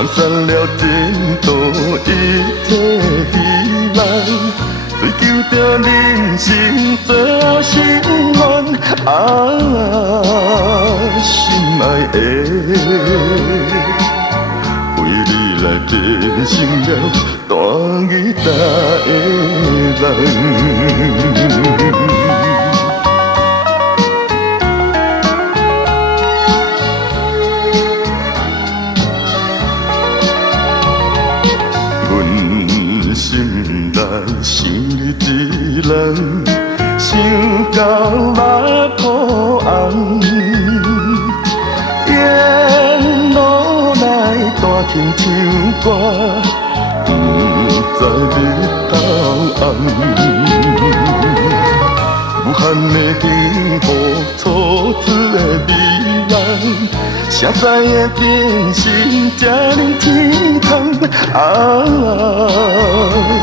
放散了前途一切希望，追求着人生最后心愿。心爱的，为你来变成了大吉大的人。心内想你一人，想到目眶红，沿路来大轻唱歌，不知日头红。无限的幸福，初次的美梦，谁知会变成这呢天空？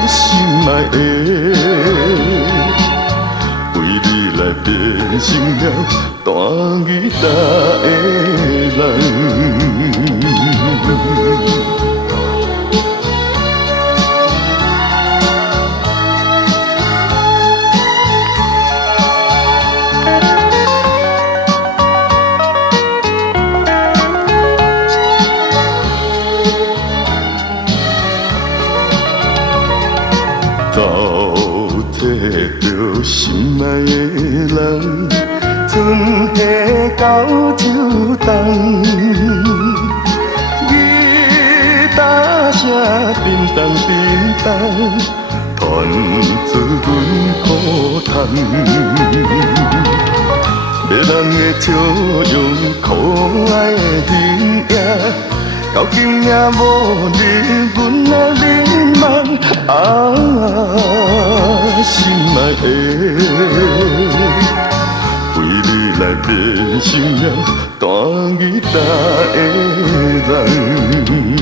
心爱的，为你来变成了大吉大的人。交替着心爱的人，春夏到秋冬，吉他声叮当叮当，传出阮苦痛。迷人的笑容，可爱的形影，到今也无离阮的美梦。心爱的，为你来变成了大吉大的人。